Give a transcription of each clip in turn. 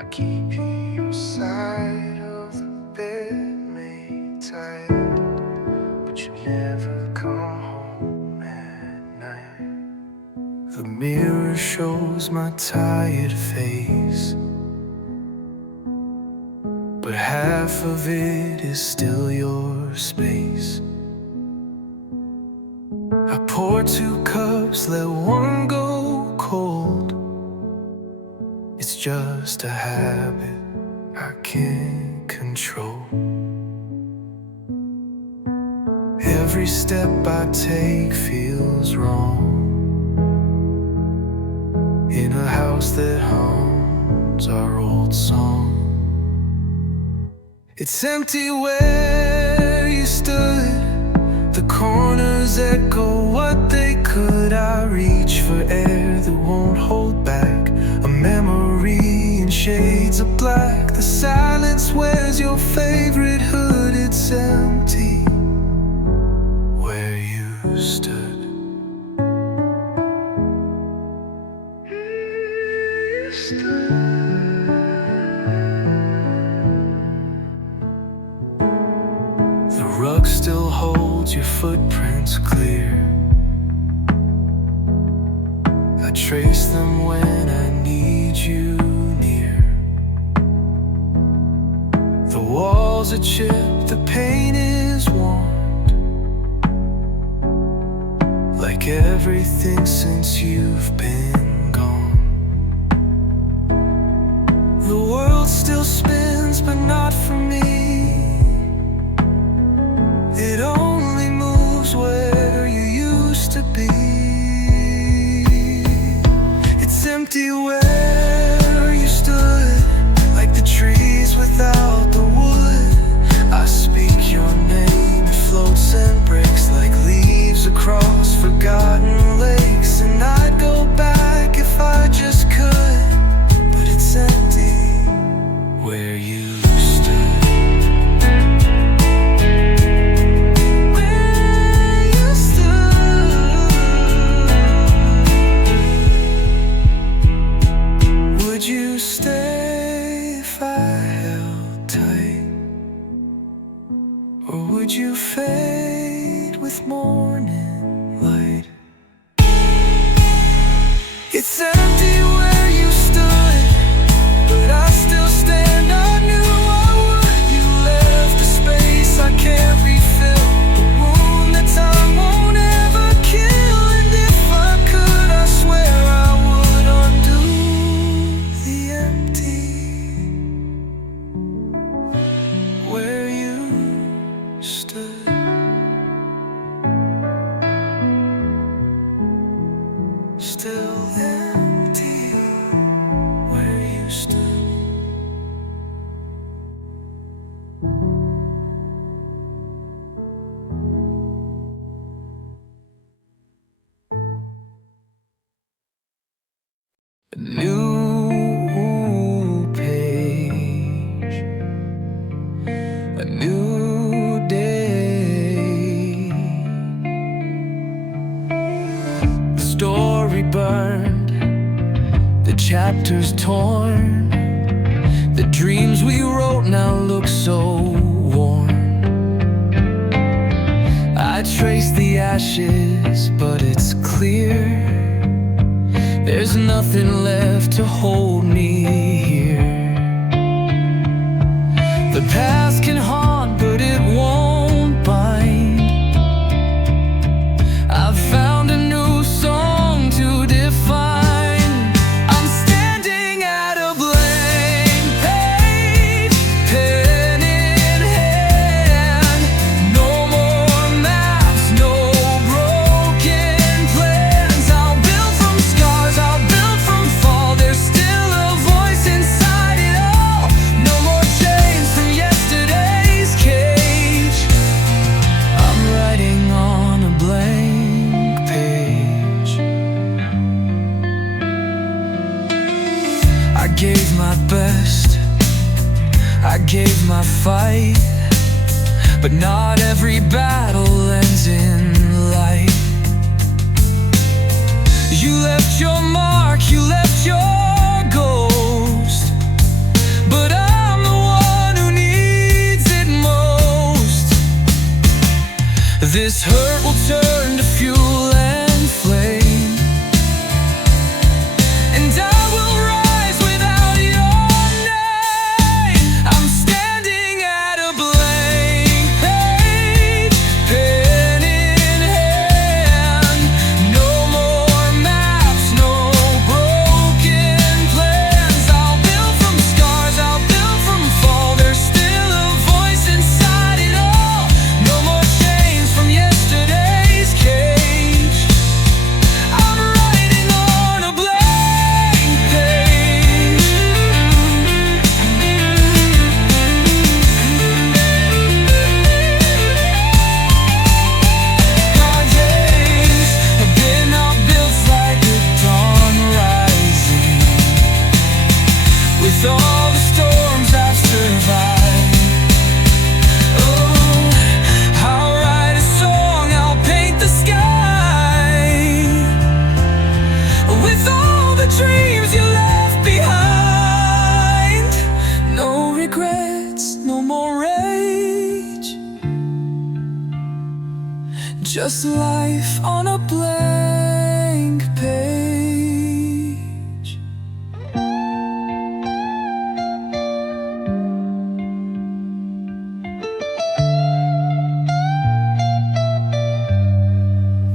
I keep your side of the bed made tight, but you never come home at night. The mirror shows my tired face, but half of it is still your space. I pour 2 cups, let one go cold. It's just a habit I can't control. Every step I take feels wrong, in a house that hums our old song. It's empty where you stood, the corners echo what they could. I reach for air that won't hold back, a memory in shades of black. The silence wears your favorite hood. It's empty where you stood. The rug still holds your footprints clear. I trace them when I need you near. The walls are chipped, the paint is warped, like everything since you've been gone. The world still spins, but not for me. It only moves where you used to be. It's empty where you stood, like the trees without the wood. I speak your name, it floats and breaks like leaves across forgotten lakes. And I'd go back if I just could, but it's empty where you would you fade with morning light? It's empty where you stood, but I still stand. I knew I would. You left a space I can't refill, a wound that time won't ever kill. And if I could, I swear I would undo the empty where you stood. Still empty where you stood. A new page, a new day. The story burned, the chapters torn. The dreams we wrote now look so worn. I trace the ashes, but it's clear there's nothing left to hold me here. The past can haunt, but it won't bind. I've found a new song to define. I'm standing at a blank page, pen in hand. No more maps, no broken plans. I'll build from scars, I'll build from fall. There's still a voice inside it all. No more chains from yesterday's cage. I'm writing on a blank page. I gave my best, I gave my fight, but not every battle ends in light. You left your mark, you left your ghost. This hurt will turn to fuel and flame, and I will rise without your name. I'm standing at a blank page, pen in hand. No more maps, no broken plans. I'll build from scars, I'll build from fall. There's still a voice inside it all. No more chains from yesterday's cage. I'm writing on a blank page. My days have been all built like a dawn rising, with all the storms I've survived. Oh, I'll write a song, I'll paint the sky, with all the dreams you left behind. No regrets, no more rage, just life on a blank page.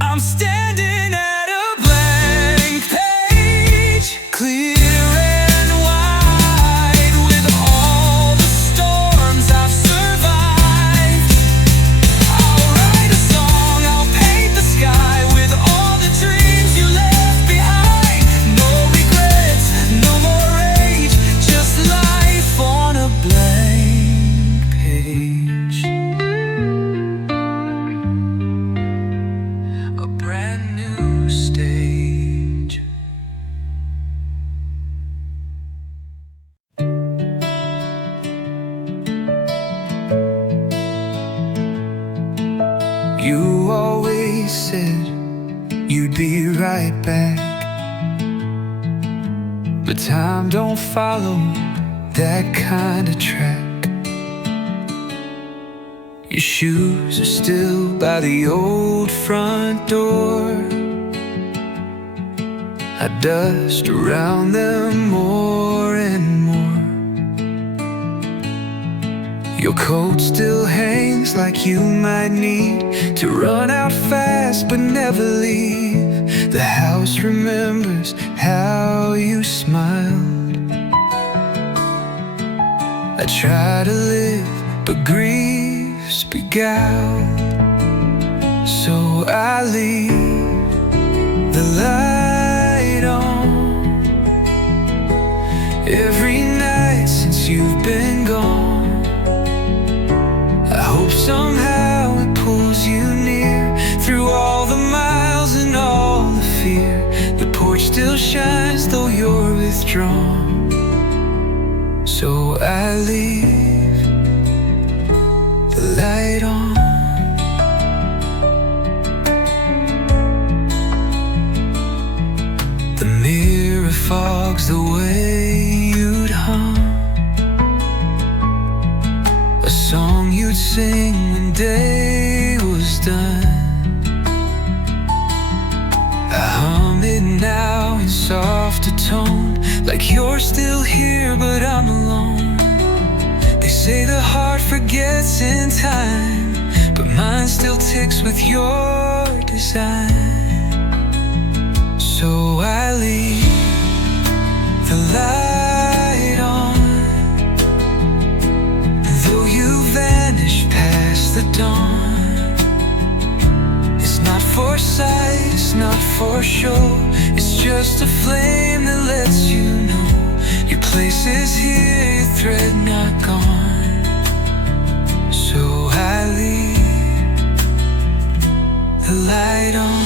I'm standing at a blank page, clear and wide, with all the storms I've survived. I'll write a song, I'll paint the sky, with all the dreams you left behind. No regrets, no more rage, just life on a blank page. A brand new stage. You always said you'd be right back, but time don't follow that kind of track. Your shoes are still by the old front door. I dust around them more and more. Your coat still hangs like you might need to run out fast but never leave. The house remembers how you smiled. I try to live, but grief's beguiled. So I leave the light on every night since you've been gone. I hope somehow it pulls you near, through all the miles and all the fear. The porch still shines though you're withdrawn. So I leave the light on. The mirror fogs the way you'd hum a song you'd sing when day was done. I hum it now in softer tone, like you're still here but I'm alone. They say the heart forgets in time, but mine still ticks with your design. So I leave the light on, though you vanish past the dawn. It's not for sight, it's not for show, it's just a flame that lets you know your place is here, your thread not gone. So I leave the light on.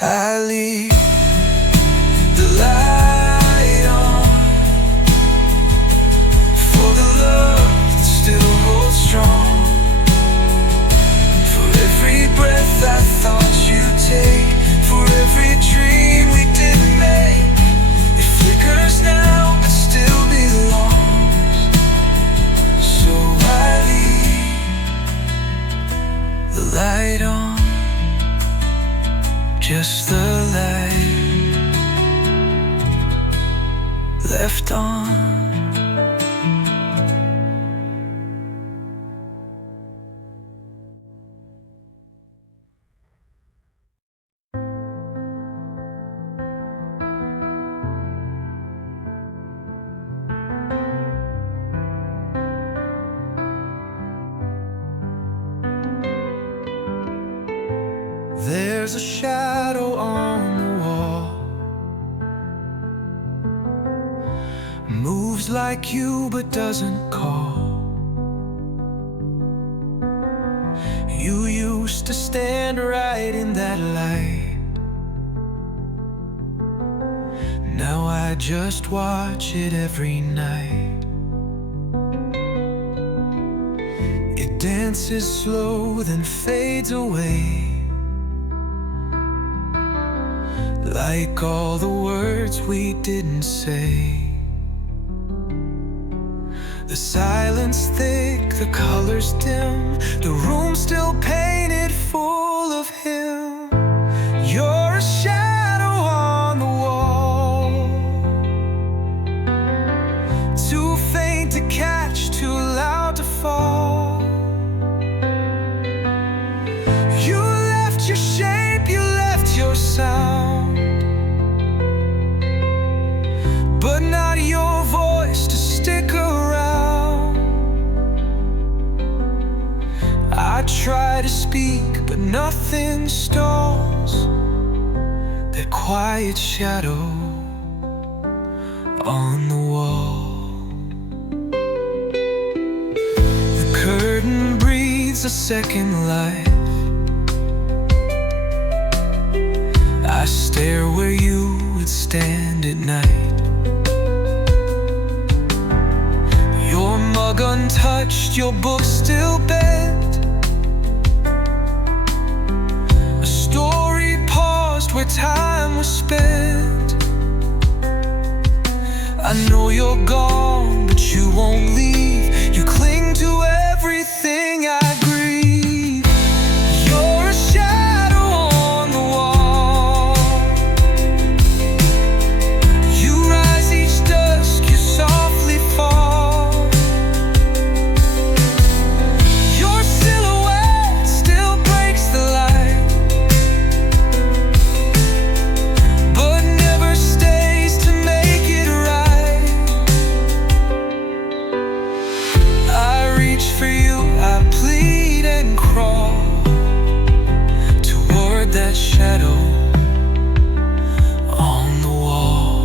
I leave the light. that thought you'd take for every dream we didn't make. It flickers now but still belongs. So I leave the light on, just the light left on. There's a shadow on the wall, moves like you but doesn't call. You used to stand right in that light. Now I just watch it every night. It dances slow then fades away, like all the words we didn't say. The silence thick, the colors dim, the room still painted full of him. You're a shadow on the wall, too faint to catch, too loud to fall. You left your shape, you left your sound, but not your voice to stick around. I try to speak, but nothing stalls that quiet shadow on the wall. The curtain breathes a second life. I stare where you would stand at night. Your mug untouched, your book still bent, a story paused where time was spent. I know you're gone, but you won't leave. You cling to everything I grieve. You're a shadow on the wall. You rise each dusk, you softly fall. Your silhouette still breaks the light, but never stays to make it right. I reach for you, I plead and crawl toward that shadow on the wall.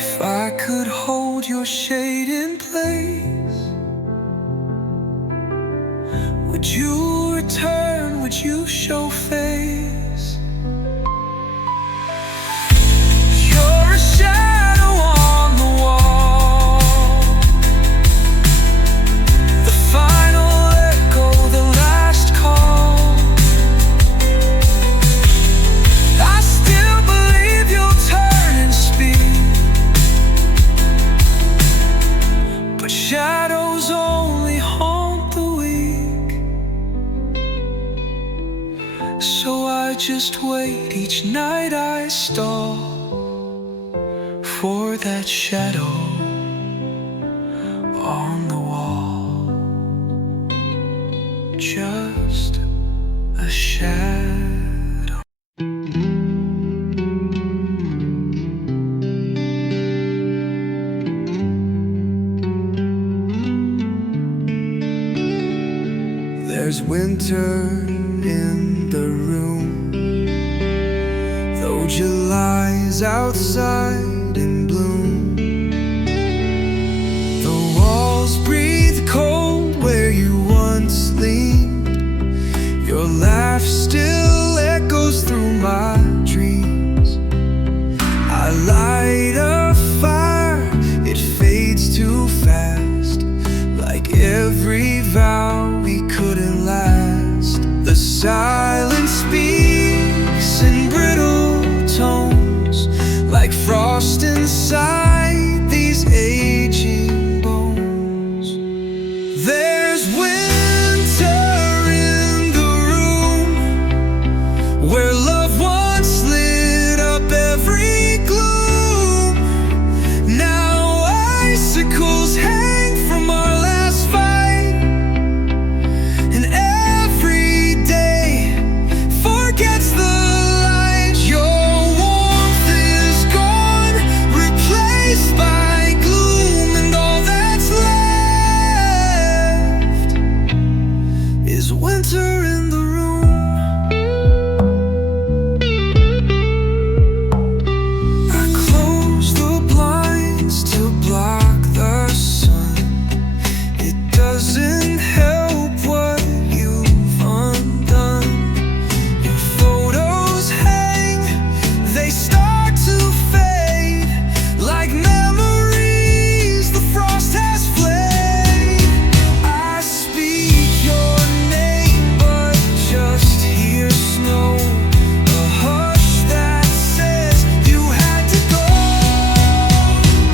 If I could hold your shade in place, would you return? Would you show face? You're a shadow on the wall, the final echo, the last call. I still believe you'll turn and speak, but shadows only haunt the weak. So I just wait, each night I stall for that shadow on the wall. Just a shadow. There's winter in the room, though July's outside in bloom. The walls breathe cold where you once leaned, your laugh lost inside these aging bones. There's winter in the room where love once lit up every gloom. Now icicles hang from our last fight, and every day forgets the light. Your warmth is gone, replaced by gloom, and all that's left is winter in the room. I close the blinds to block the sun. It doesn't help what you've undone. Your photos hang, they start to fade like memories the frost has flayed. I speak your name but just hear snow, a hush that says you had to go.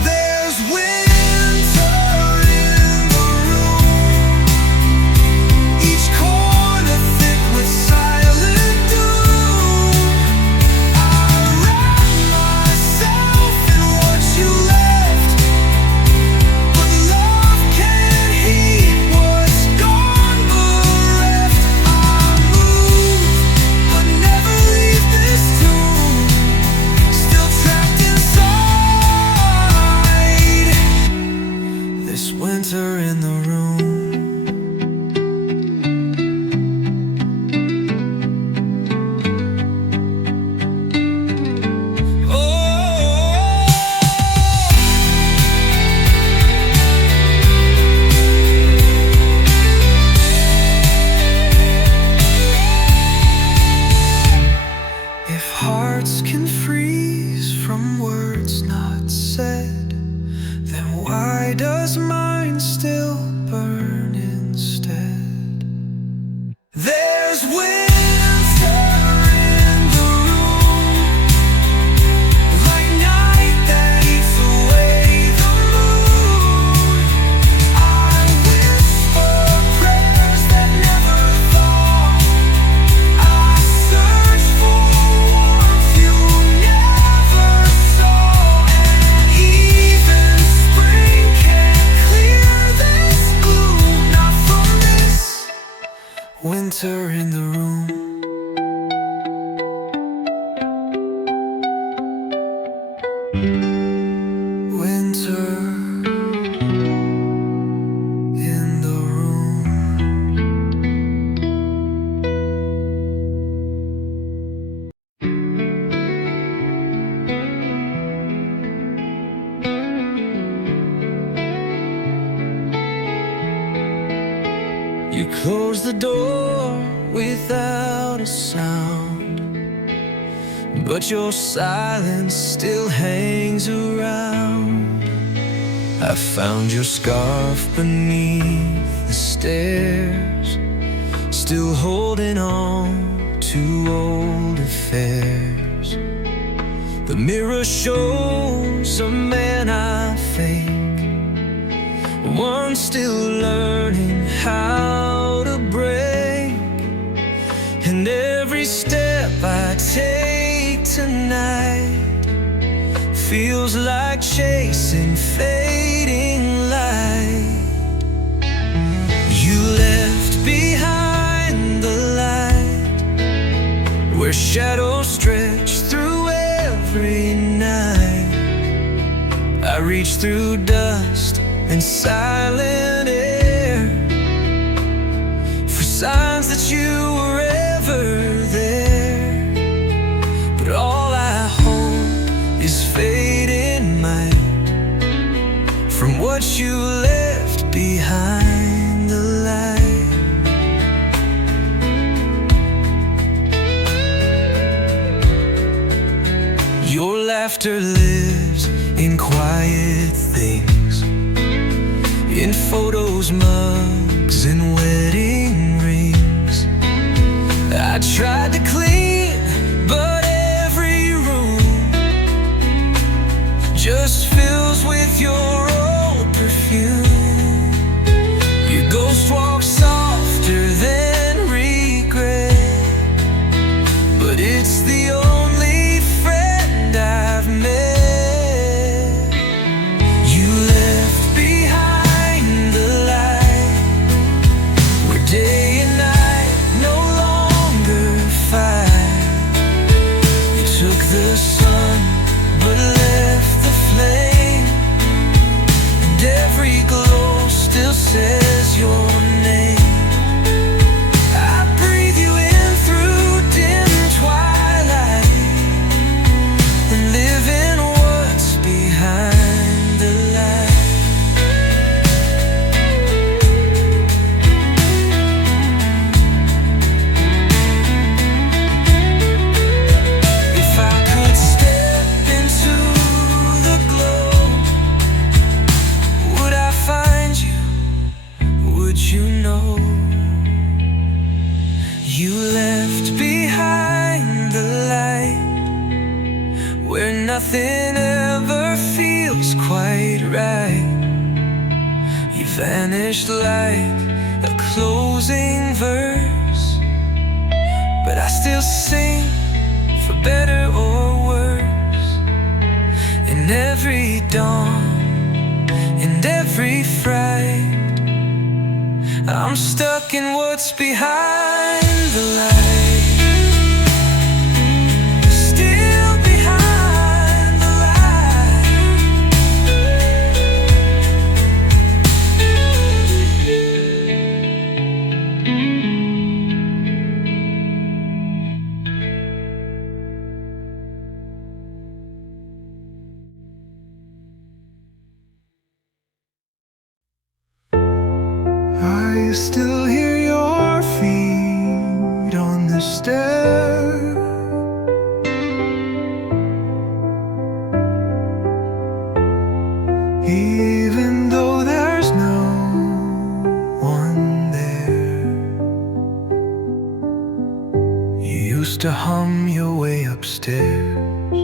There's winter in the room, each corner thick with silent doom. I wrap myself in what you left, but love can't heed what's gone bereft. I move, but never leave this tomb, still trapped inside this winter in the room. If hearts can freeze from words not said, then why does mine still burn instead? There's winter in the room, like night that eats away the moon. I whisper prayers that never thaw. I search for warmth you never saw, and even spring can't clear this gloom, not from this winter in the room. Winter in the room. You close the door without a sound, but your silence still hangs around. I found your scarf beneath the stairs, still holding on to old affairs. The mirror shows a man I fake, one still learning how to break. And every step I take tonight feels like chasing fading light. You left behind the light where shadows stretch through every night. I reach through dust and silent air for signs that you were ever there. But all I hold is fading might from what you left behind the light. Your laughter lives in quiet things, in photos, mugs, and wedding rings. I tried to clean, but every room when nothing ever feels quite right. You vanished like a closing verse, but I still sing, for better or worse. In every dawn, in every fright, I'm stuck in what's behind the light. Still behind the I still hear your feet on the stair, even though there's no one there. You used to hum your way upstairs.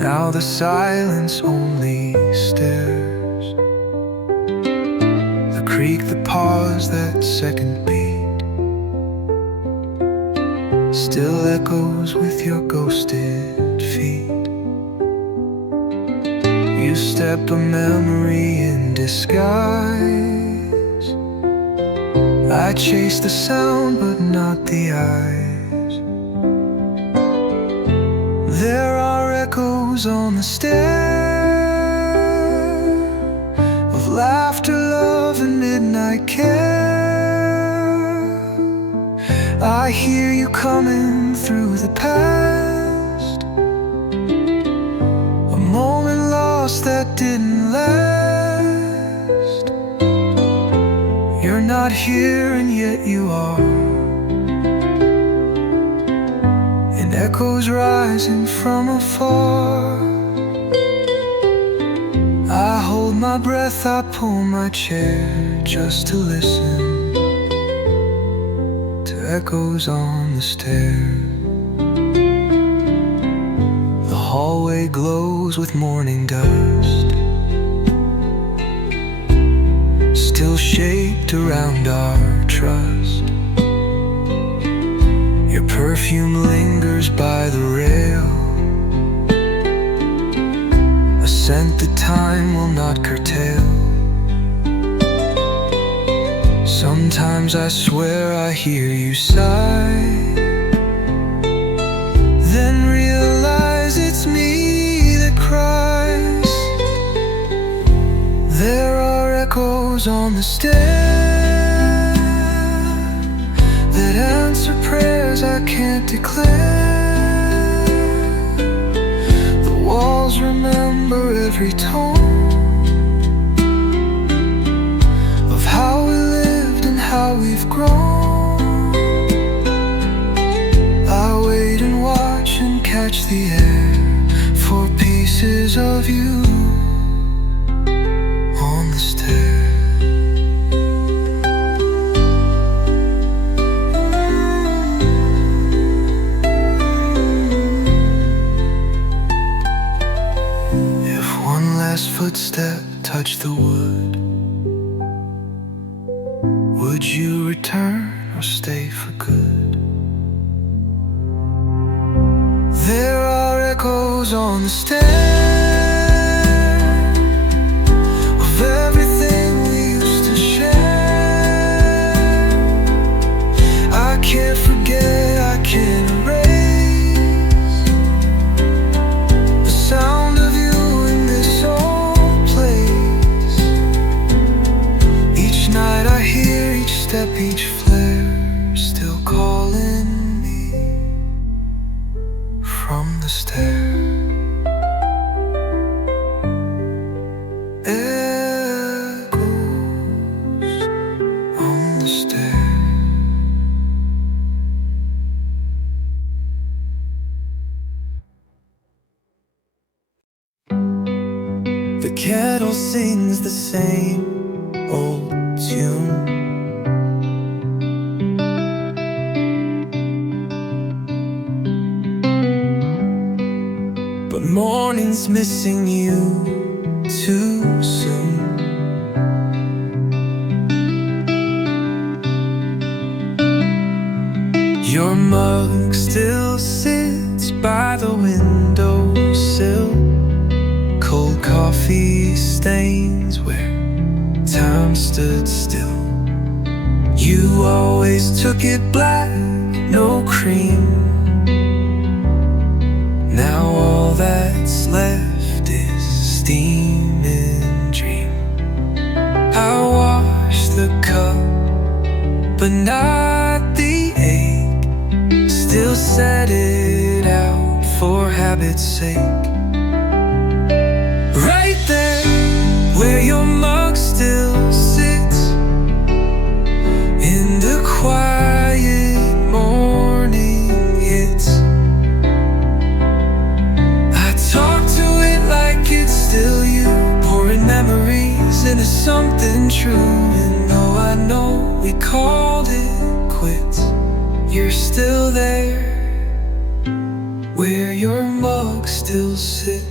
Now the silence only stares. Creak, the pause, that second beat still echoes with your ghosted feet. You step a memory in disguise. I chase the sound but not the eyes. There are echoes on the stair of laughter, love, and midnight care. I hear you coming through the past, a moment lost that didn't last. You're not here and yet you are, and echoes rising from afar. I hold my breath, I pull my chair just to listen to echoes on the stair. The hallway glows with morning dust, still shaped around our trust. Your perfume lingers by the rail, scent that time will not curtail. Sometimes I swear I hear you sigh, then realize it's me that cries. There are echoes on the stair that answer prayers I can't declare. Walls remember every tone of how we lived and how we've grown. I wait and watch and catch the air for pieces of you on the stair. Footstep touch the wood, would you return or stay for good? There are echoes on the stair of everything we used to share. I can't forget, I can't erase the sound of you in this old place. Each night I hear each step, each flare, still calling me from the stair. Echoes on the stair. The kettle sings the same old tune. Mornings missing you too soon. Your mug still sits by the windowsill. Cold coffee stains where time stood still. You always took it black, no cream. Now all that's left is steam and dream. I wash the cup, but not the ache. Still set it out for habit's sake. Right there, where your mug still sits, in the quiet morning hits. I talk to it like it's still you, pouring memories into something true. And though I know we called it quits, you're still there, where your mug still sits.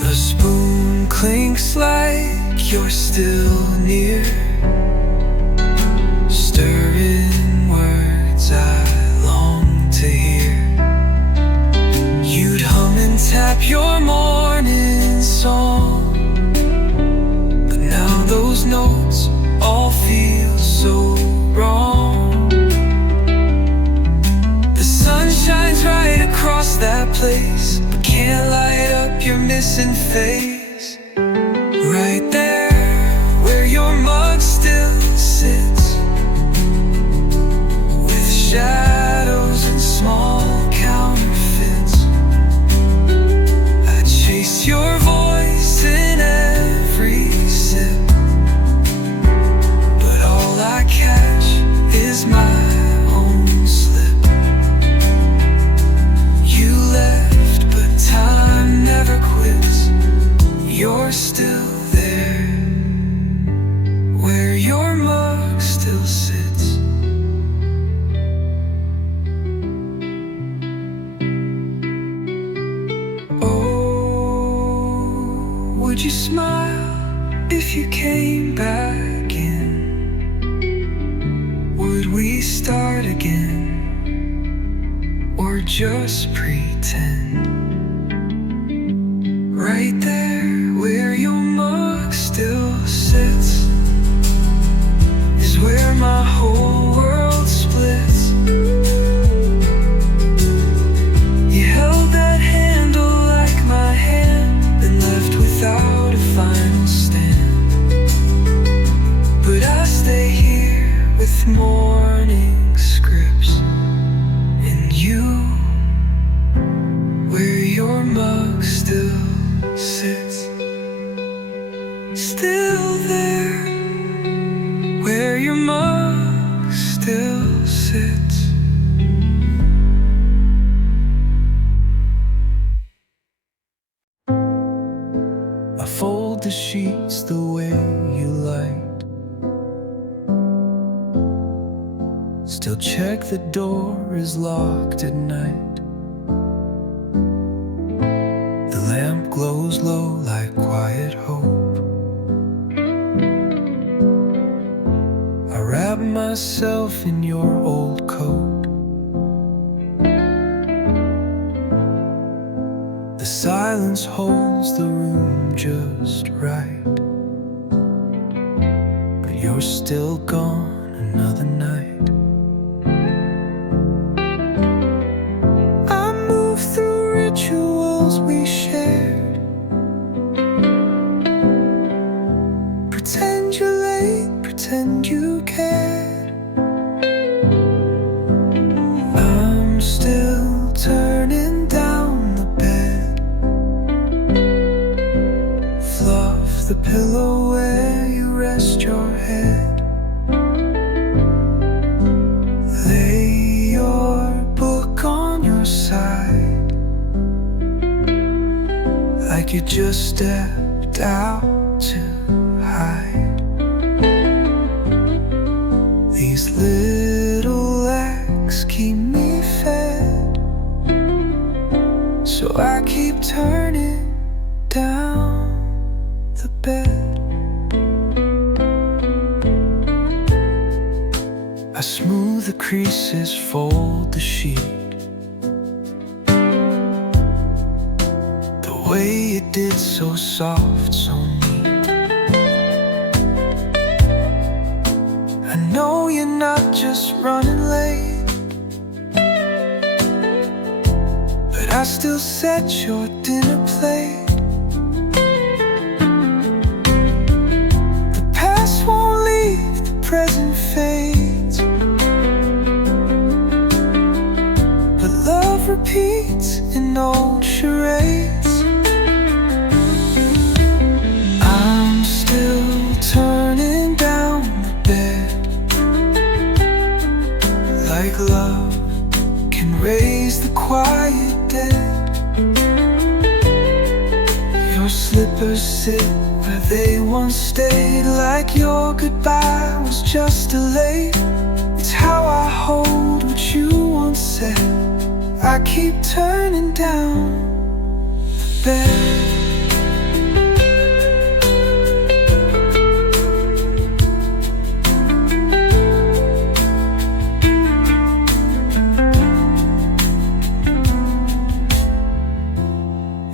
The spoon clinks like you're still near, stirring words I long to hear. You'd hum and tap your morning song, but now those notes all feel so wrong. The sun shines right across that place, but can't light up your missing face. Right there, where your mug still sits, with shadows and small counterfeits. I chase your voice in every sip, but all I catch is my own slip. You left, but time never quits. You're still there, where your mug still sits. Oh, would you smile if you came back in? Would we start again, or just pretend? Right there, where your mug still sits, is where my whole world splits. You held that handle like my hand, then left without a final stand. But I stay here with morning scripts, and you, where your mug still sits. Still there, where your mug still sits. I fold the sheets the way you liked, still check the door is locked at night. The lamp glows low like quiet hope. I wrap myself in your old coat. The silence holds the room just right, but you're still gone another night. I move through rituals we shared, pretend you're late, pretend you cared. I'm still turning down the bed, fluff the pillow where you rest your head. Lay your book on your side, like you just stepped out to These little acts keep me fed, so I keep turning down the bed. I smooth the creases, fold the sheet the way it did, so soft, so neat. I know you're not just running late, but I still set your dinner plate. The past won't leave, the present fades, but love repeats in old charades. I'm still turning down the bed, like love can raise the quiet dead. Your slippers sit where they once stayed, like your goodbye was just delayed. It's how I hold what you once said. I keep turning down the bed.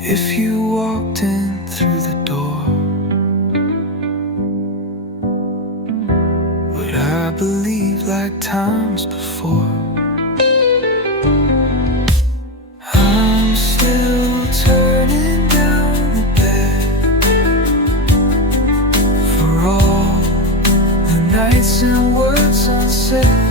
If you walked in through the door, would I believe like times before? I'm still turning down the bed for all the nights and words unsaid.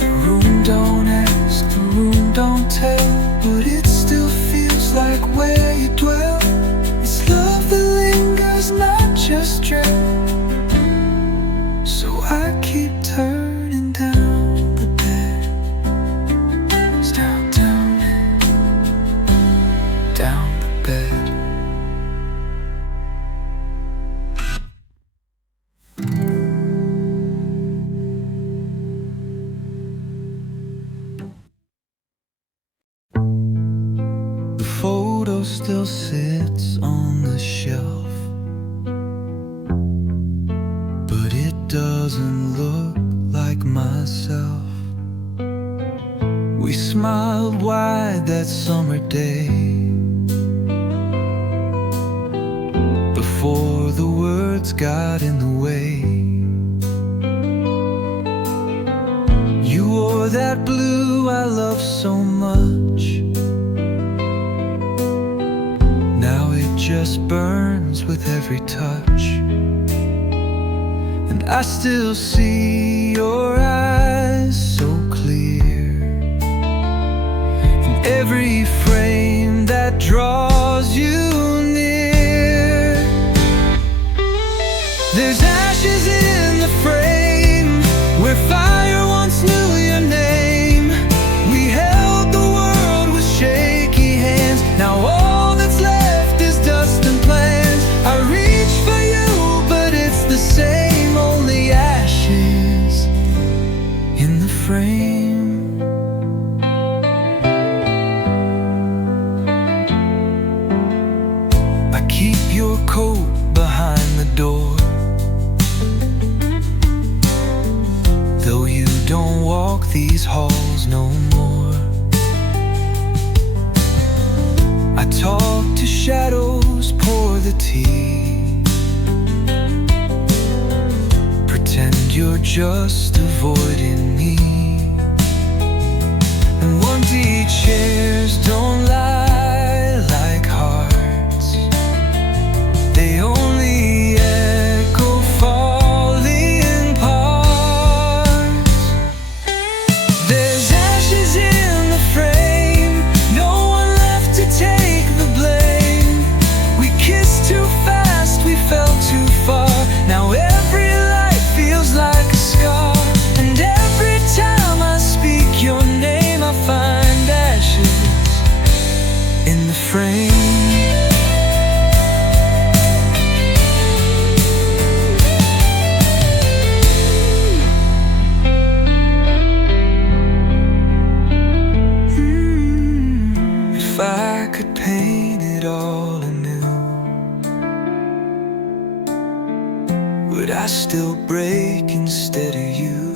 The room don't ask, the room don't tell, but it still feels like where you dwell. It's love that lingers, not just dread. So I keep turning down the bed. It's down, down, down the bed. The photo still sits on the shelf, but it doesn't look like myself. We smiled wide that summer day, before the words got in the way. You wore that blue I love so much, now it just burns with every touch. And I still see your eyes so clear in every frame that draws you near. There's ashes in the frame where fire once knew your name. We held the world with shaky hands, now all that's left is dust and plans. I reach for you, but it's the same, only ashes in the frame. I keep your coat behind the door, though you don't walk these halls no more. I talk to shadows, pour the tea, pretend you're just avoiding me. And empty chairs don't lie like hearts, they only echo falling parts. There's ashes in the frame, no one left to take the blame. We kissed too fast, we fell too far, now every life feels like a scar. And every time I speak your name I find ashes but I still break instead of you.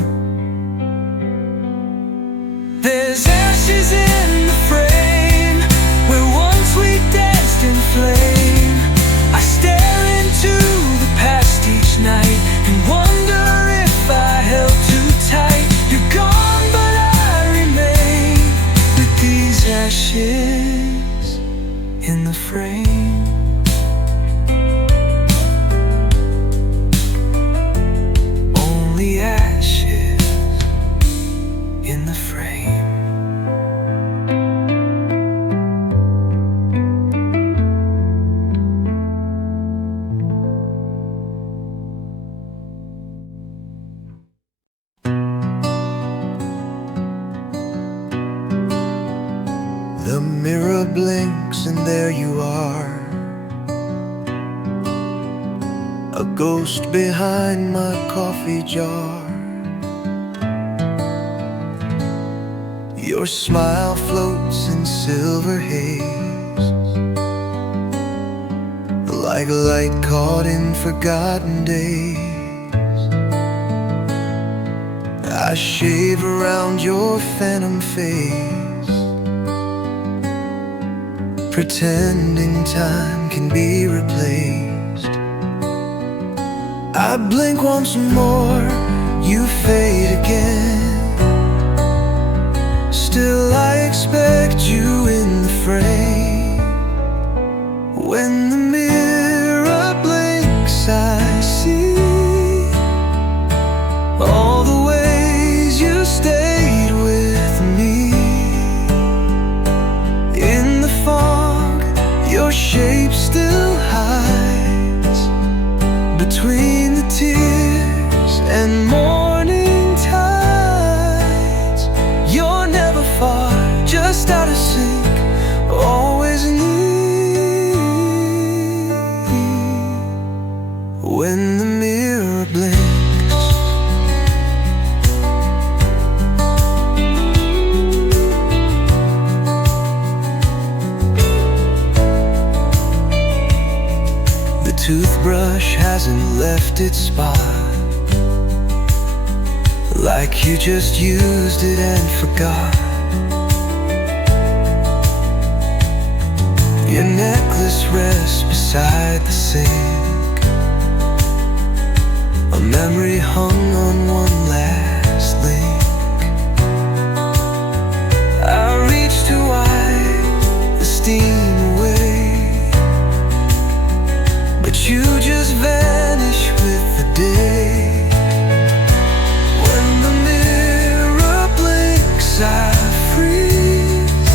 There's ashes in the frame where once we danced in flame. I stare into the past each night and wonder if I held too tight. You're gone, but I remain with these ashes in the frame. Only ashes in the frame. The mirror blinks and there you are, a ghost behind my coffee jar. Your smile floats in silver haze, like light caught in forgotten days. I shave around your phantom face, pretending time can be replaced. I blink once more, you fade again. Still I expect you in the frame. When the mirror blinks, I see all the ways you stayed with me. In the fog, your shape still hides between the tears and morning tides. You're never far, just out of sync, always near. When the mirror blinks, the toothbrush hasn't left its spot, like you just used it and forgot. Your necklace rests beside the sink, a memory hung on one last link. I reach to wipe the steam away, but you just vanish with the day. When the mirror blinks, I freeze,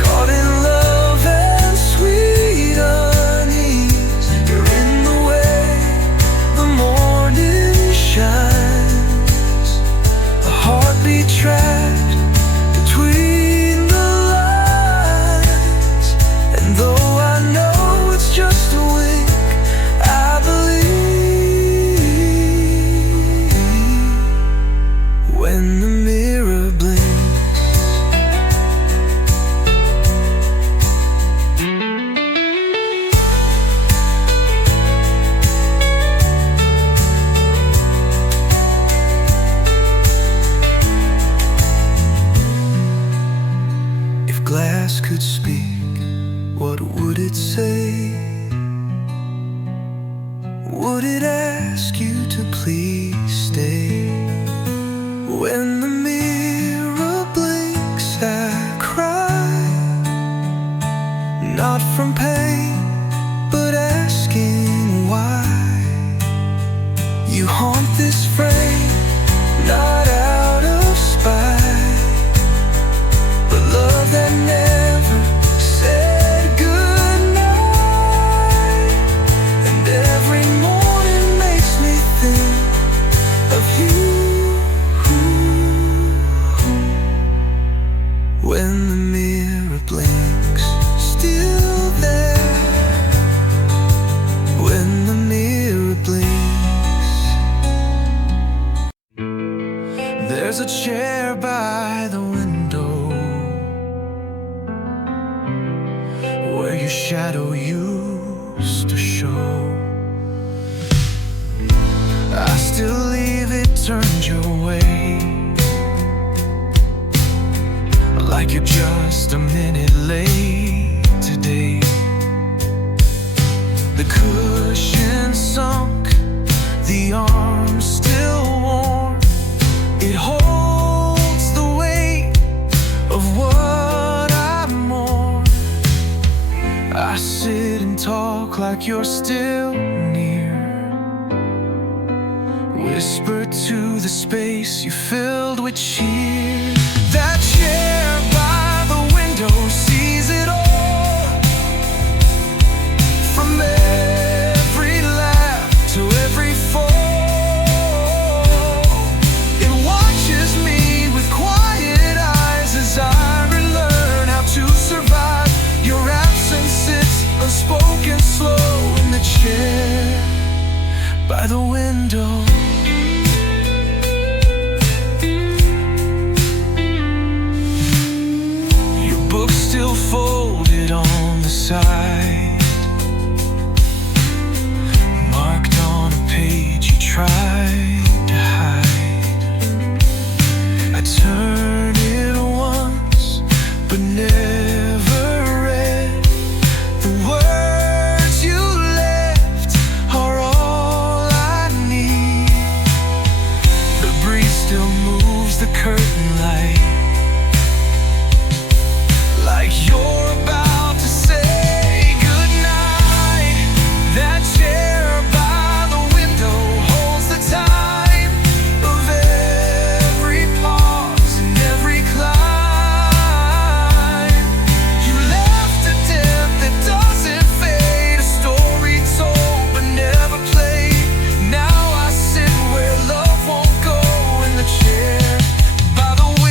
caught in love and sweet unease. You're in the way the morning shines, a heartbeat trapped between the lines. And though I know it's just a wink, I believe. When the mirror blinks, if glass could speak, what would it say? Would it ask you to please stay? When the mirror blinks, I cry, not from pain, but asking why. You haunt this frame, not out of spite, but love that never said goodnight. And every morning makes me think of you. When the mirror blinks, still there. When the mirror blinks, there's a chair by the window where your shadow used to show. still leave it turned your way, like you're just a minute late today. The cushion sunk, the arms still warm. It holds the weight of what I mourn. I sit and talk like you're still near, whisper to the space you filled with cheer. That chair by the window sees it all, from every laugh to every fall. It watches me with quiet eyes as I relearn how to survive. Your absence sits unspoken, slow in the chair by the window. Still folded on the side, marked on a page you tried to hide. I turned it once, but never read. The words you left are all I need. The breeze still moves the curtain light, like you're about to say goodnight. That chair by the window holds the time of every pause and every climb. You left a dent that doesn't fade, a story told but never played. Now I sit where love won't go, in the chair by the window.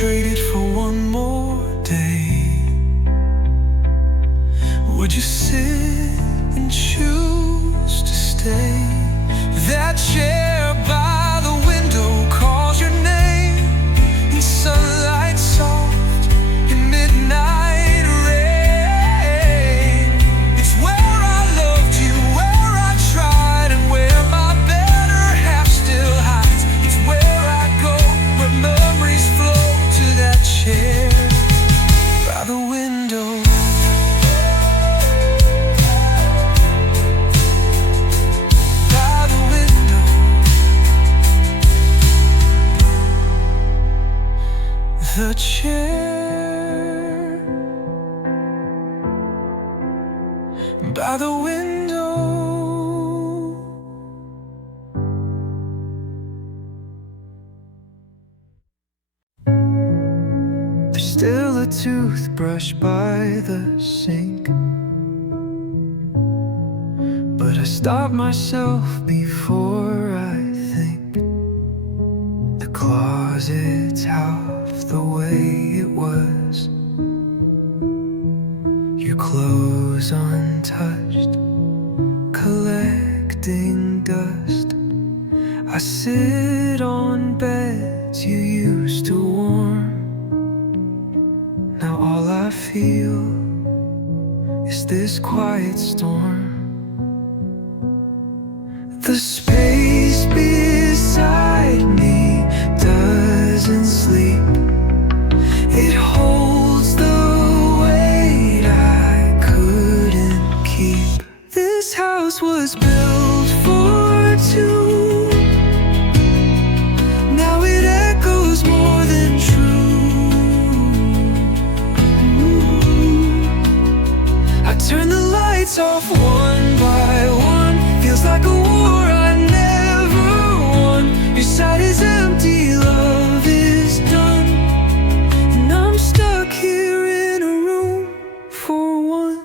Trade it for one more day, would you sit and choose to stay? That chair by the window calls your name in sunlight soft, in midnight rain. It's where I loved you, where I tried, and where my better half still hides. It's where I go, where memories flow, to that chair by the window. By the window. The chair by the window. Still a toothbrush by the sink, but I stop myself before I think. The closet's half the way it was, your clothes untouched, collecting dust. I sit on beds you used to warm. Now all I feel is this quiet storm. The space beside me doesn't sleep. It holds the weight I couldn't keep. This house was built for two. Now it echoes more than true. I turn the lights off one by one. Feels like a war I never won. Your side is empty, love is done, and I'm stuck here in a room for one.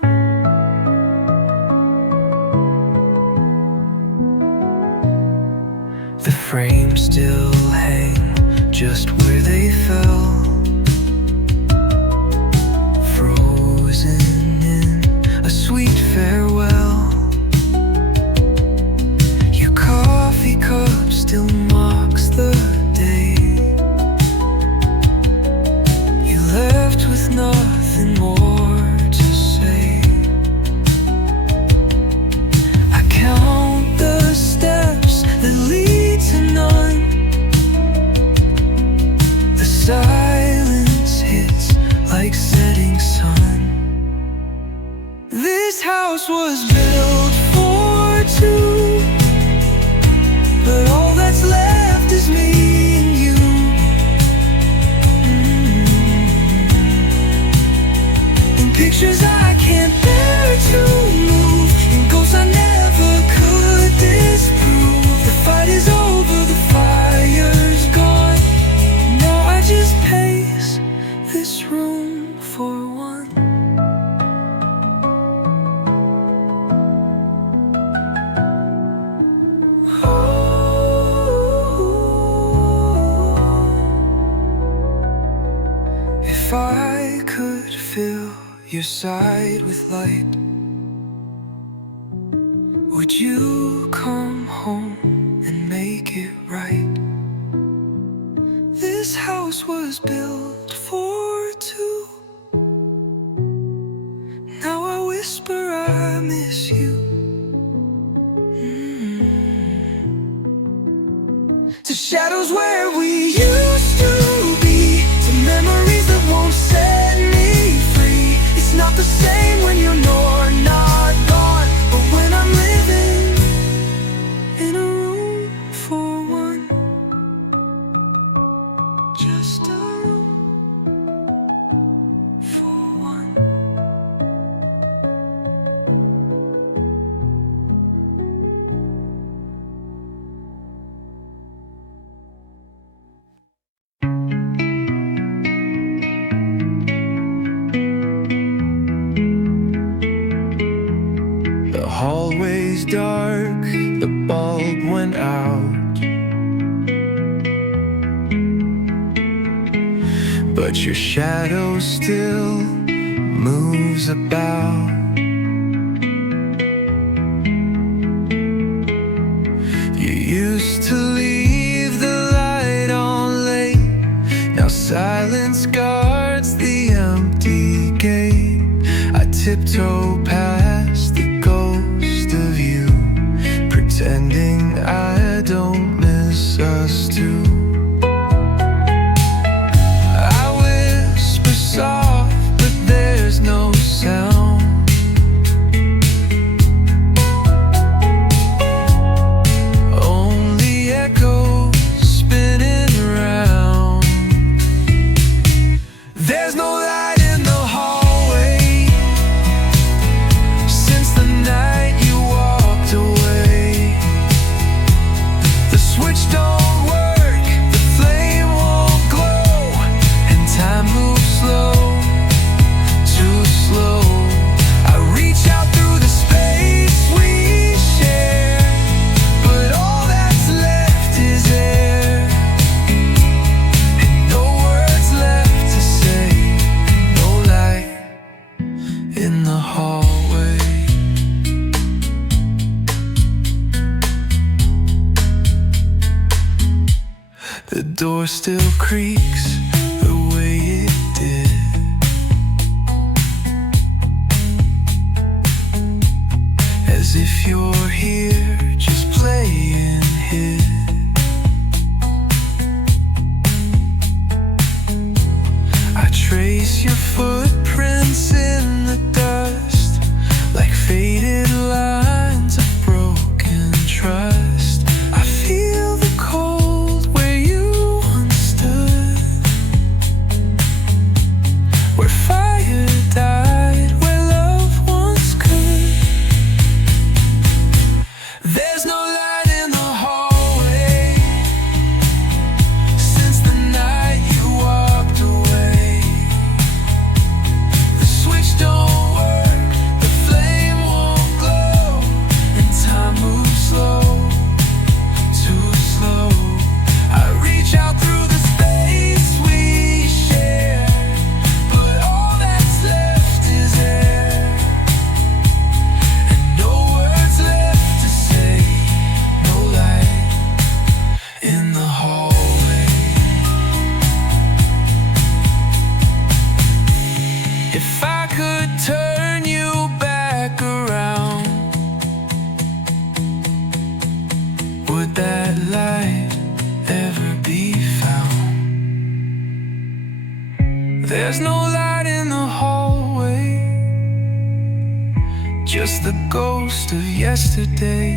The frames still hang just where they fell, frozen in a sweet farewell. Your coffee cup still mocks the day you left with nothing more to say. I count the steps that lead to none. The silence hits like setting sun. This house was built for two, but all that's left is me and you. In pictures I can't bear to move, in ghosts I never could disprove. The fight is over, the fire's gone. Now I just pace this room for one. If I could fill your side with light, would you come home and make it right? This house was built for two. Now I whisper I miss you. To shadows where we used to be, to memories that won't set me free. It's not the same when you're not gone, but when I'm living in a room for one. Just a room for one. The hallway's dark, the bulb went out, but your shadow still moves about. You used to leave the light on late, now silence guards the empty gate. I tiptoe past the ghost of you, pretending I don't miss us too. I whisper soft, but there's no sound. Only echoes spinning around. There's no light in the hallway since the night you walked away. The switch don't work, the flame won't glow, and time moves slow, too slow. I reach out through the space we share, but all that's left is air, and no words left to say, no light in the hallway. The door still creaks the way it did, as if you're here just playing hid. I trace your footprints in the dust, like faded lines of broken trust. I feel the cold where you once stood. Would that light ever be found? There's no light in the hallway, just the ghost of yesterday.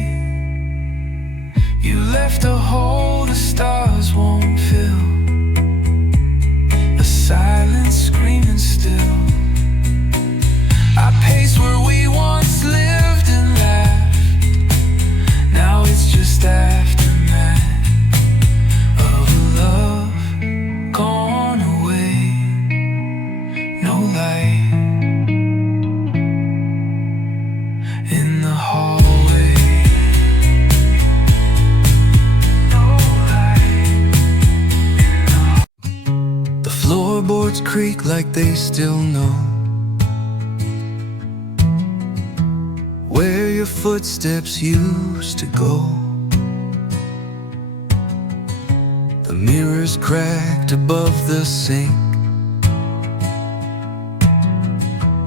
You left a hole the stars won't fill, a silence screaming still. I pace where we once lived and laughed, now it's just aftermath of a love gone away. No light in the hallway, no light in the floorboards creak like they still know where your footsteps used to go. The mirror's cracked above the sink,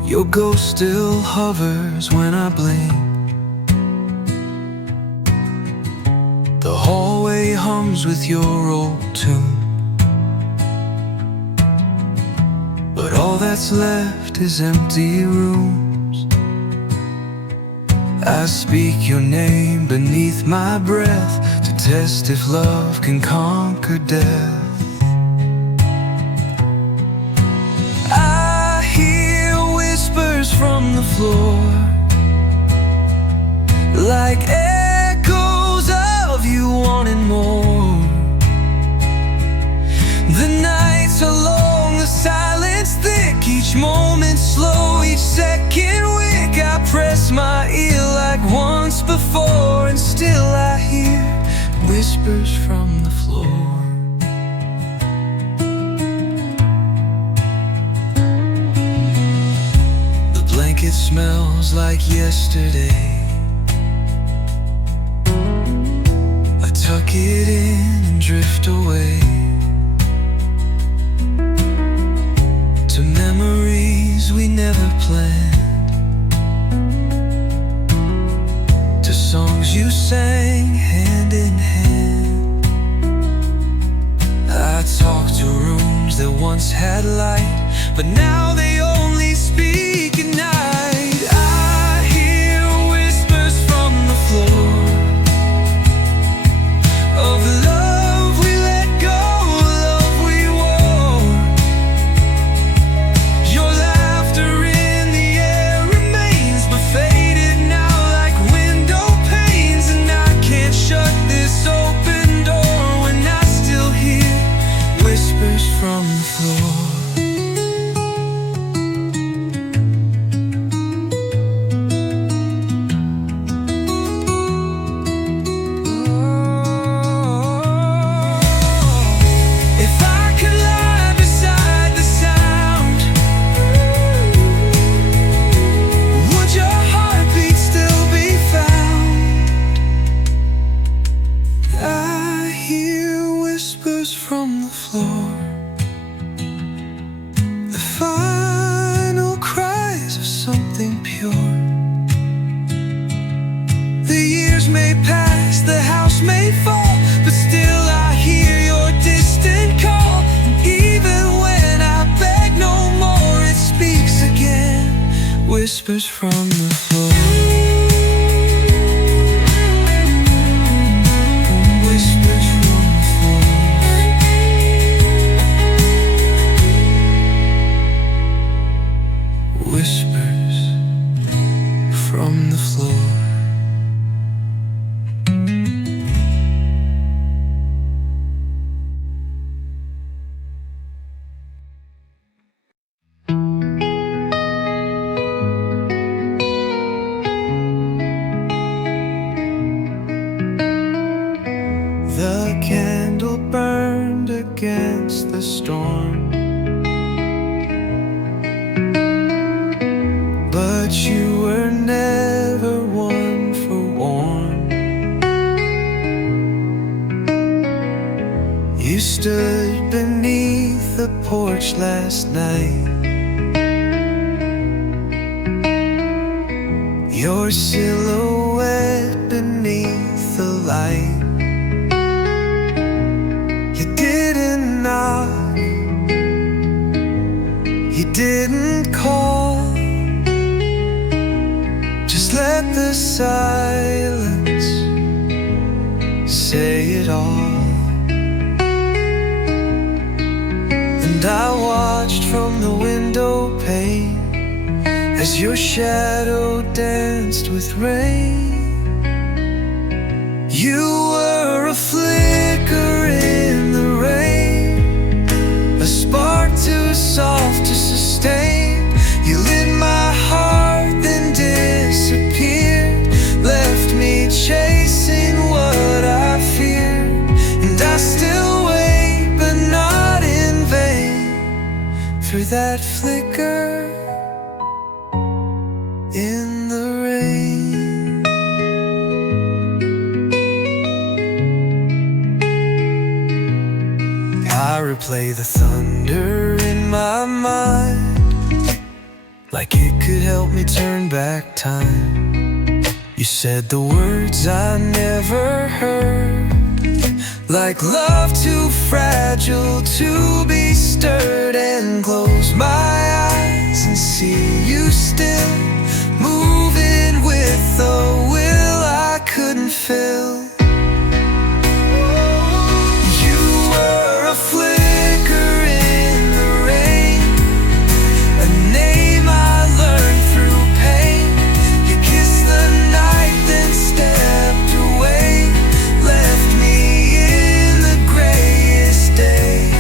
your ghost still hovers when I blink. The hallway hums with your old tune, but all that's left is empty rooms. I speak your name beneath my breath to test if love can conquer death. I hear whispers from the floor, like echoes of you wanting more. The nights are long, the silence thick, each moment slow, each second wick. I press my ear like once before, and still I hear whispers from the floor. The blanket smells like yesterday. I tuck it in and drift away to memories we never planned, to songs you sang hand in hand. I talk to rooms that once had light, but now they only speak at night. I hear whispers from the floor of love we let go, love we wore. Your laughter in the air remains, but faded now like window panes. And I can't shut this open door when I still hear whispers from the floor. If I could lie beside the sound, would your heartbeat still be found? I hear whispers from the floor, the final cries of something pure. The years may pass, the house may fall, but still I hear your distant call. And even when I beg no more, it speaks again, whispers from the floor. Whispers from the floor. Whispers from the floor. The candle burned against the storm, but you were never one for warmth. You stood beneath the porch last night, your silhouette beneath the light. say it all. And I watched from the window pane as your shadow danced with rain. You were a flicker in the rain, a spark too soft to sustain. You lit my heart, then disappeared, left me chasing what I feared. And I still wait, but not in vain, for that flicker in the rain. I replay the thunder in my mind, like it could help me turn back time. You said the words I never heard, like love too fragile to be stirred. And close my eyes and see you still, moving with a will I couldn't fill. You were a flicker in the rain, a name I learned through pain. You kissed the night, then stepped away, left me in the grayest day.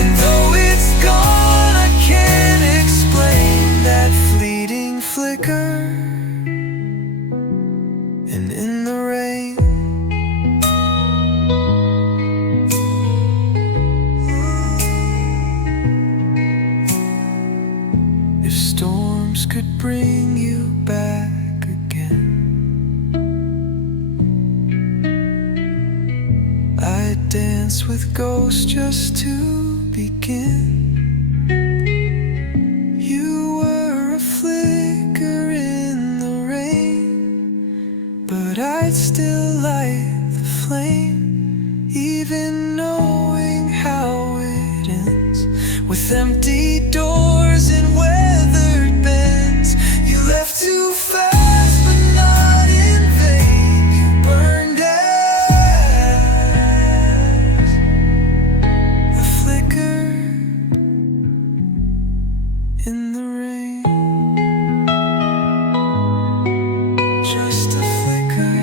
And though it's gone, I can't explain that fleeting flicker and in the rain. If storms could bring you back again, I'd dance with ghosts just to begin. You were a flicker in the rain, but I'd still light the flame, even knowing how it ends, with empty doors and weathered bends. You left too fast, but not in vain. You burned as a flicker in the rain. Just a flicker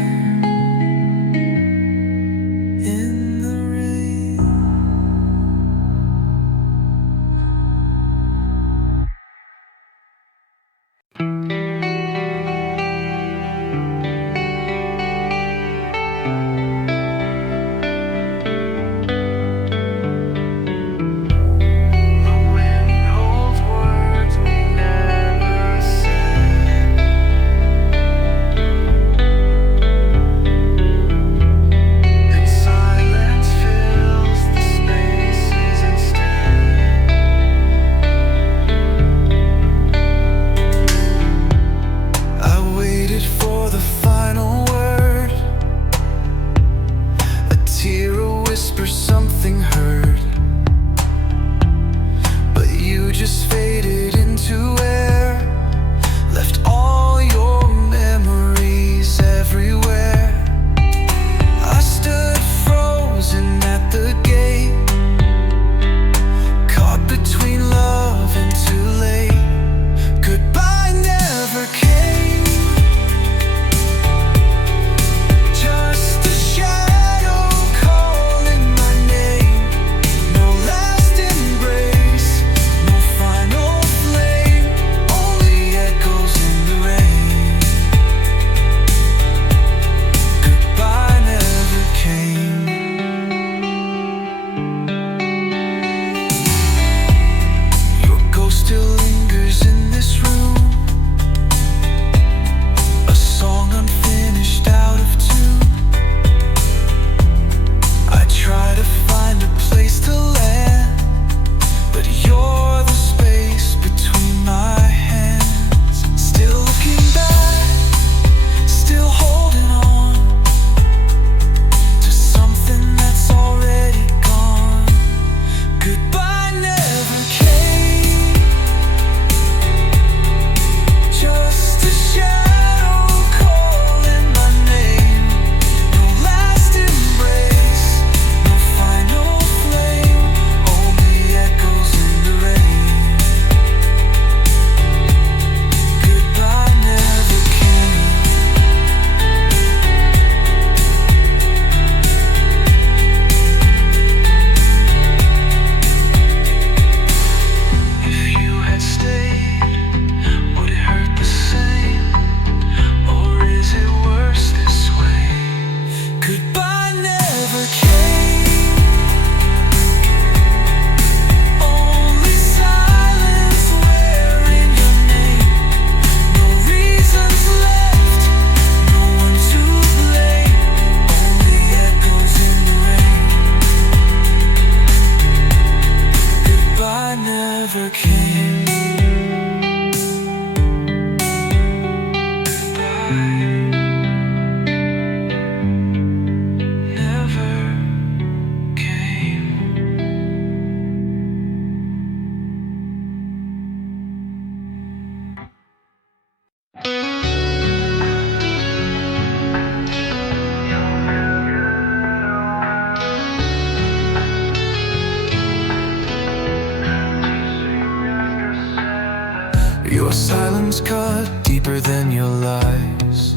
Your silence cut deeper than your lies,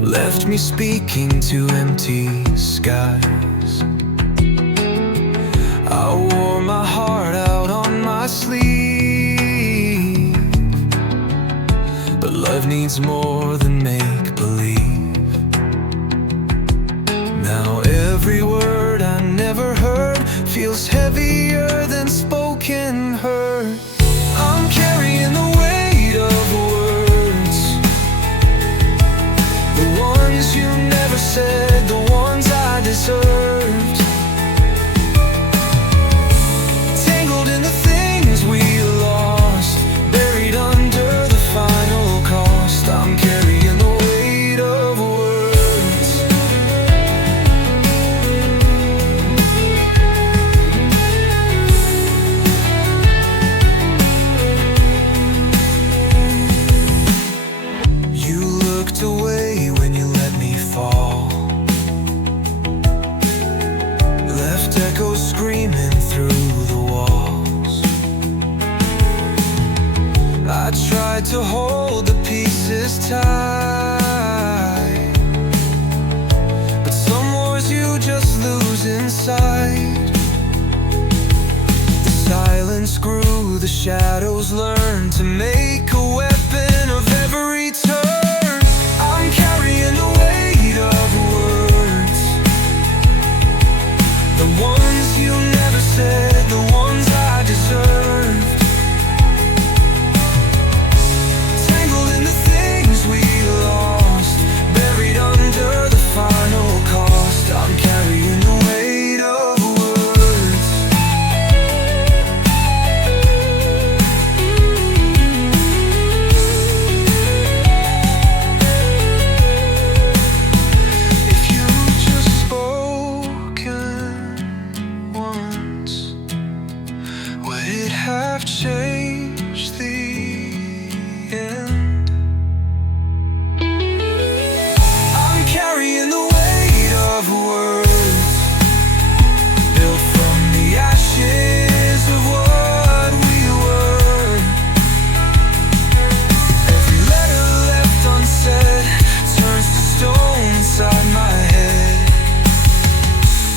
left me speaking to empty skies. I wore my heart out on my sleeve, but love needs more than make-believe. Now every word I never heard feels heavier than spoken hurt. I'm carrying the weight of words, the ones you never said, the ones I deserved. Tangled in the things we lost, buried under the final cost. I'm carrying the weight of words. You looked away when you let me fall, left echoes screaming through the walls. I tried to hold the pieces tight, but some wars you just lose inside. The silence grew, the shadows learned to make a weapon of every turn. I'm carrying the weight of words, the ones you never said, the ones I deserved. Tangled in the things we lost, buried under the final cost. I'm carrying the weight of words. If you just spoken once, would it have changed the end? I'm carrying the weight of words, built from the ashes of what we were. Every letter left unsaid turns to stone inside my head.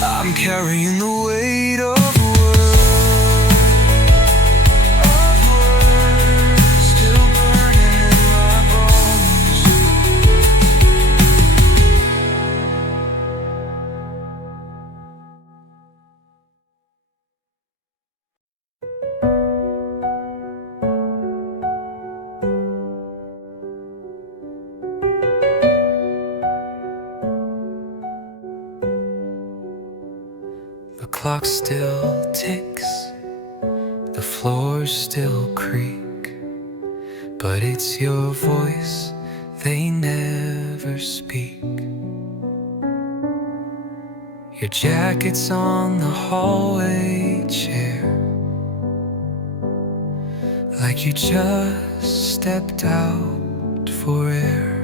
I'm carrying the weight of words, still burning in my bones. The clock still ticks, the floors still creak, but it's your voice they never speak. Your jacket's on the hallway chair, like you just stepped out for air.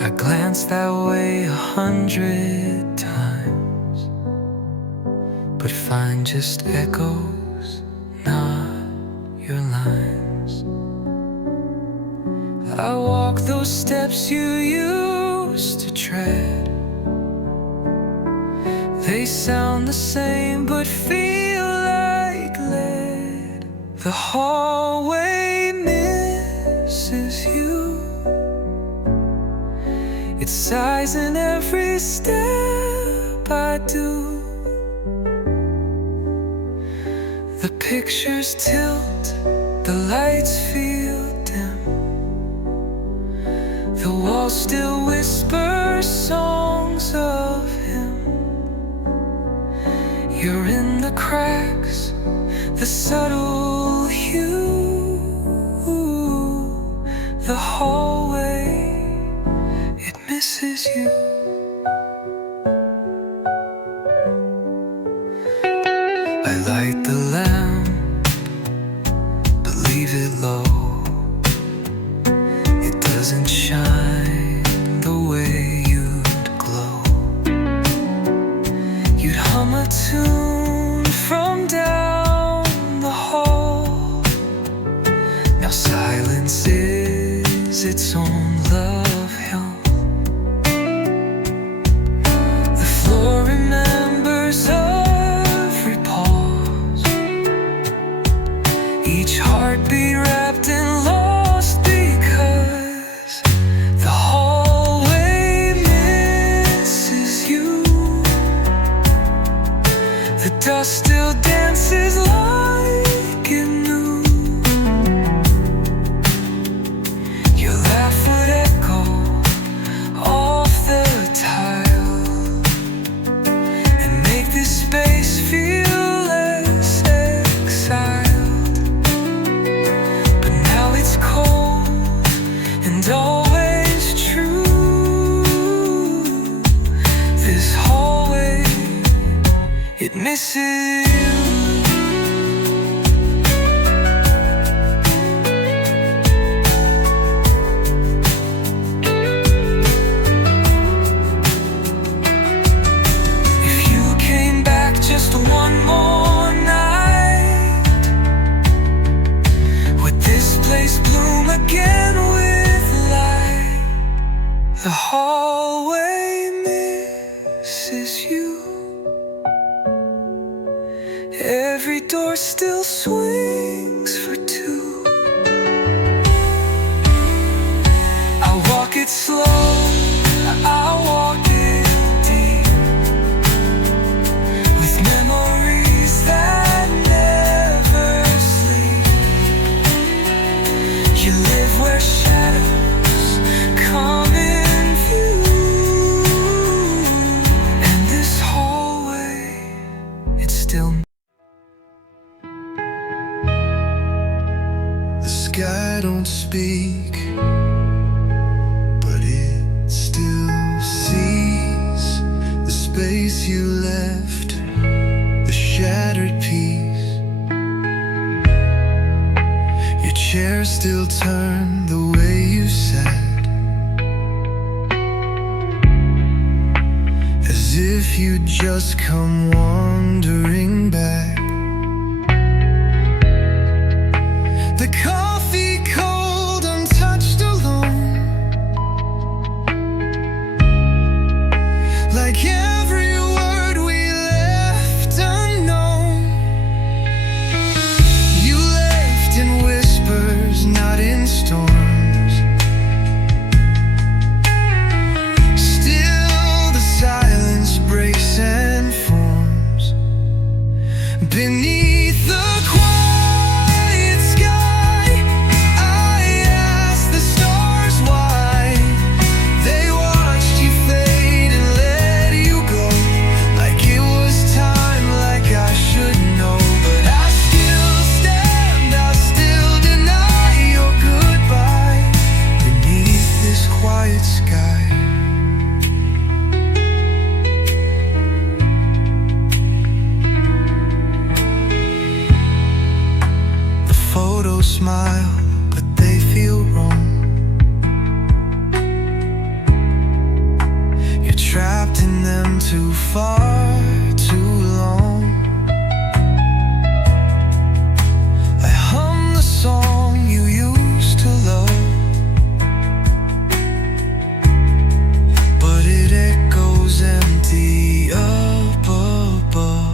I glanced that way 100 times, but find just echoes, not your lines. I walk those steps you used to tread. They sound the same but feel like lead. The hallway misses you. It sighs in every step I do. The pictures tilt, the lights feel dim. The walls still whisper songs of him. You're in the cracks, the subtle hue. The hallway, it misses you. I light the lamp, but leave it low. It doesn't shine the way you'd glow. You'd hum a tune from down has its own love hymn. The floor remembers every pause, each heartbeat wrapped in lost, because the hallway misses you. The dust still dances like it knew. Your laugh would echo off the tile and make this space feel less exiled. But now it's cold and always true. This hallway, it misses you. If you came back just one more night, would this place bloom again with light? The hallway misses you. Every door still swings for two. I walk it slow, I walk it deep, with memories that never sleep. You live where shadows come in view, and this hallway, it's still. The sky don't speak, but it still sees the space you left, the shattered piece. Your chair still turned the way you sat, as if you'd just come wandering back. The coffee cold, untouched, alone, like every word we left unknown. You left in whispers, not in storms. Still the silence breaks and forms beneath the smile, but they feel wrong. You're trapped in them too far, too long. I hum the song you used to love, but it echoes empty up above.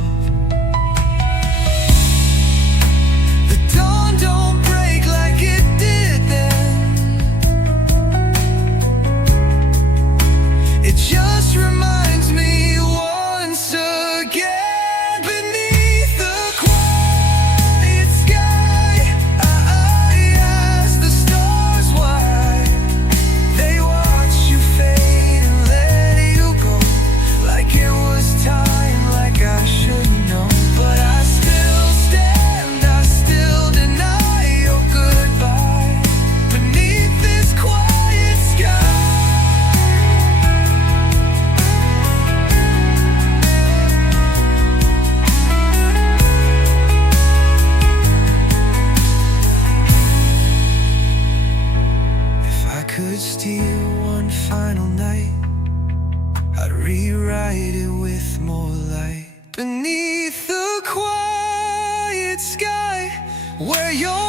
rewrite it with more light beneath the quiet sky where you're